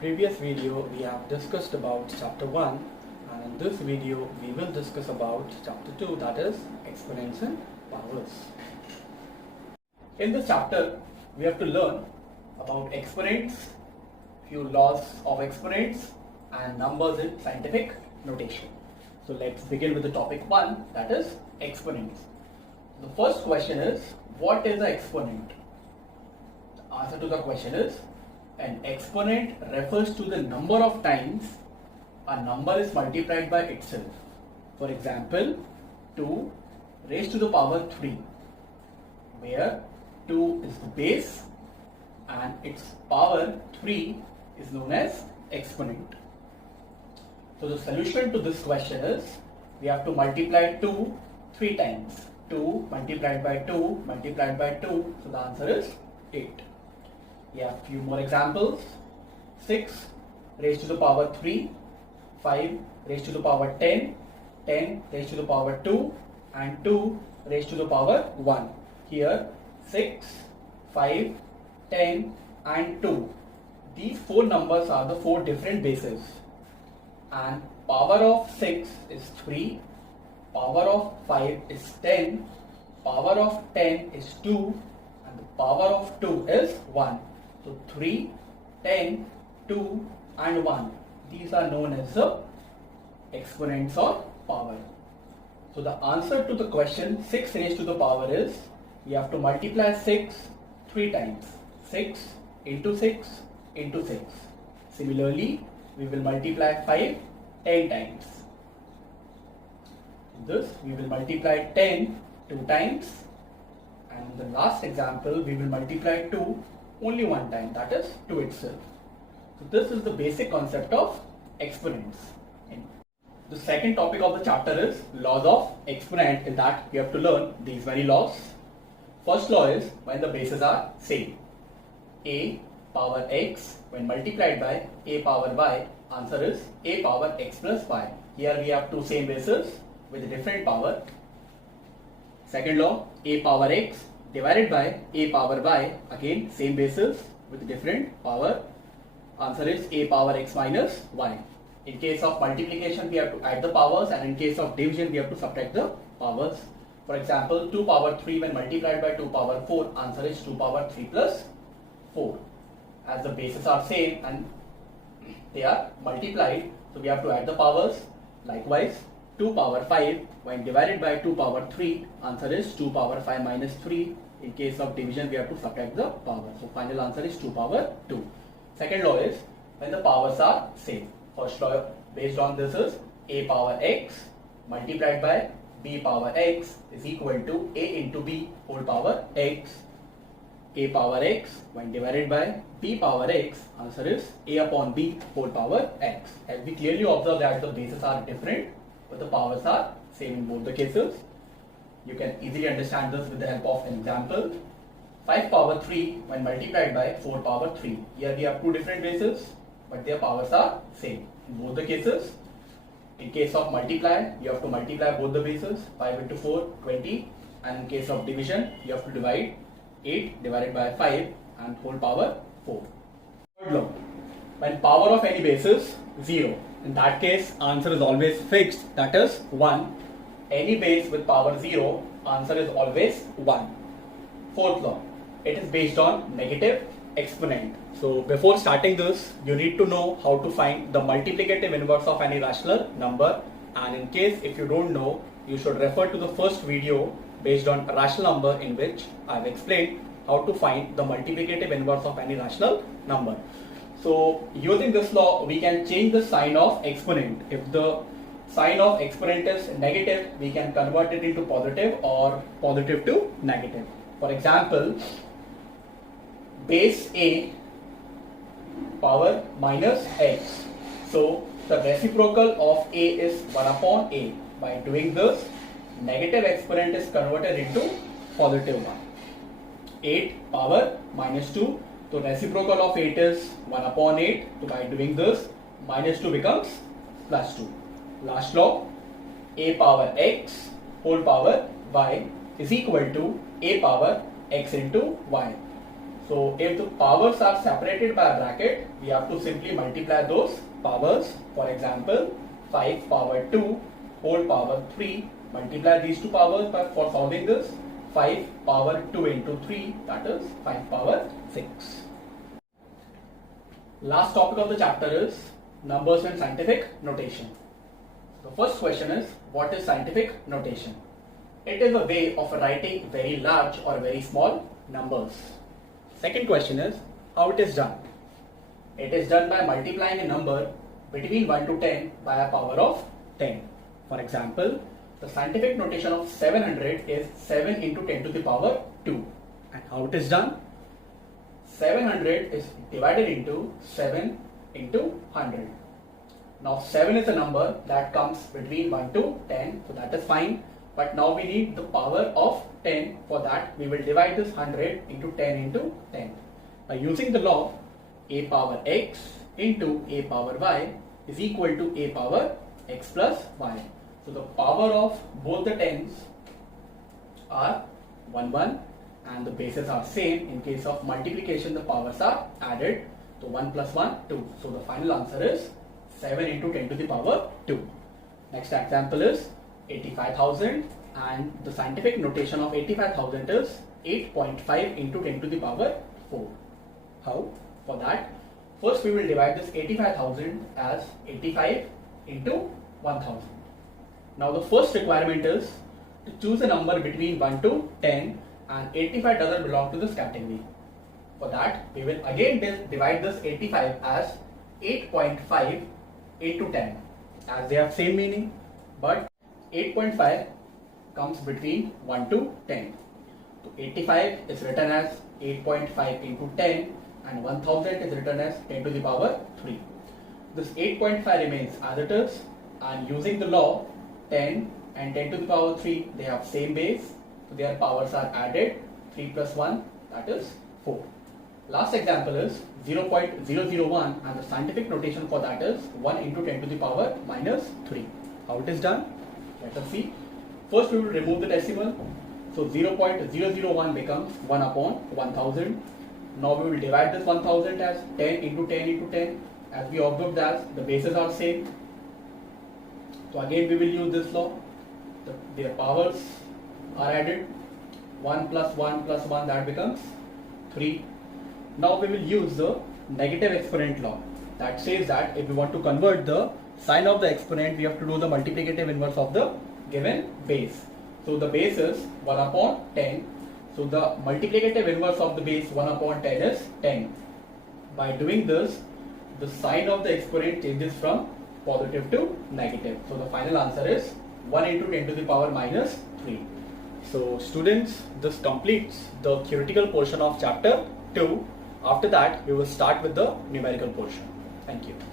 previous video we have discussed about chapter 1, and in this video we will discuss about chapter 2, that is exponents and powers. In this chapter we have to learn about exponents, few laws of exponents and numbers in scientific notation. So let's begin with the topic 1, that is exponents. The first question is, what is an exponent? The answer to the question is, an exponent refers to the number of times a number is multiplied by itself. For example, 2 raised to the power 3, where 2 is the base and its power 3 is known as exponent. So the solution to this question is, we have to multiply 2 3 times. 2 multiplied by 2 multiplied by 2, so the answer is 8. We have few more examples. 6 raised to the power 3, 5 raised to the power 10, 10 raised to the power 2 and 2 raised to the power 1. Here 6, 5, 10 and 2. These 4 numbers are the 4 different bases, and power of 6 is 3, power of 5 is 10, power of 10 is 2 and the power of 2 is 1. So 3, 10, 2 and 1. These are known as the exponents or power. So the answer to the question 6 raised to the power is, we have to multiply 6 3 times. 6 into 6 into 6. Similarly, we will multiply 5 10 times. This we will multiply 10 2 times, and in the last example we will multiply 2 only one time, that is 2 itself. So this is the basic concept of exponents. The second topic of the chapter is laws of exponent. In that we have to learn these very laws. First law is when the bases are same. A power x when multiplied by a power y, answer is a power x plus y. Here we have two same bases with a different power. Second law, a power x divided by a power y, again same basis with different power. Answer is a power x minus y. In case of multiplication we have to add the powers, and in case of division we have to subtract the powers. For example, 2 power 3 when multiplied by 2 power 4, answer is 2 power 3 plus 4. As the bases are same and they are multiplied, so we have to add the powers. Likewise, 2 power 5 when divided by 2 power 3, answer is 2 power 5 minus 3. In case of division we have to subtract the power. So final answer is 2 power 2. Second law is when the powers are same. First law based on this is a power x multiplied by b power x is equal to a into b whole power x. A power x when divided by b power x, answer is a upon b whole power x. As we clearly observe that the bases are different but the powers are same in both the cases. You can easily understand this with the help of an example. 5 power 3 when multiplied by 4 power 3. Here we have two different bases but their powers are same in both the cases. In case of multiply, you have to multiply both the bases. 5 into 4, 20, and in case of division, you have to divide 8 divided by 5 and whole power 4. Third law, when power of any base is 0, in that case answer is always fixed, that is 1. Any base with power 0, answer is always 1. Fourth law, it is based on negative exponent. So before starting this, you need to know how to find the multiplicative inverse of any rational number, and in case if you don't know, you should refer to the first video based on rational number, in which I have explained how to find the multiplicative inverse of any rational number. So using this law, we can change the sign of exponent. If the sign of exponent is negative, we can convert it into positive or positive to negative. For example, base a power minus x. So the reciprocal of a is 1 upon a. By doing this, negative exponent is converted into positive one. 8 power minus 2. So reciprocal of 8 is 1 upon 8. So by doing this, minus 2 becomes plus 2. Last law, a power x whole power y is equal to a power x into y. So if the powers are separated by a bracket, we have to simply multiply those powers. For example, 5 power 2 whole power 3. Multiply these two powers for solving this. 5 power 2 into 3, that is 5 power 6. Last topic of the chapter is numbers and scientific notation. The first question is, what is scientific notation? It is a way of writing very large or very small numbers. Second question is, how it is done? It is done by multiplying a number between 1 to 10 by a power of 10. For example, the scientific notation of 700 is 7 into 10 to the power 2. And how it is done? 700 is divided into 7 into 100. Now 7 is a number that comes between 1 to 10, so that is fine. But now we need the power of 10. For that we will divide this 100 into 10 into 10. By using the law, a power x into a power y is equal to a power x plus y. So the power of both the 10s are 1 1 and the bases are same. In case of multiplication, the powers are added. So 1 plus 1, 2. So the final answer is 7 into 10 to the power 2. Next example is 85,000, and the scientific notation of 85,000 is 8.5 into 10 to the power 4. How? For that, first we will divide this 85,000 as 85 into 1000. Now the first requirement is to choose a number between 1 to 10, and 85 doesn't belong to this category. For that, we will again divide this 85 as 8.5 into 10, as they have same meaning, but 8.5 comes between 1 to 10. So 85 is written as 8.5 into 10 and 1000 is written as 10 to the power 3. This 8.5 remains as it is, and using the law, 10 and 10 to the power 3, they have same base, so their powers are added. 3 plus 1, that is 4. Last example is 0.001, and the scientific notation for that is 1 into 10 to the power minus 3. How it is done? Let us see. First we will remove the decimal. So 0.001 becomes 1 upon 1000. Now we will divide this 1000 as 10 into 10 into 10. As we observed that the bases are same. So again we will use this law. Their powers are added. 1 plus 1 plus 1, that becomes 3. Now we will use the negative exponent law. That says that if we want to convert the sign of the exponent, we have to do the multiplicative inverse of the given base. So the base is 1 upon 10. So the multiplicative inverse of the base 1 upon 10 is 10. By doing this, the sign of the exponent changes from positive to negative. So the final answer is 1 into 10 to the power minus 3. So students, this completes the theoretical portion of chapter 2. After that, we will start with the numerical portion. Thank you.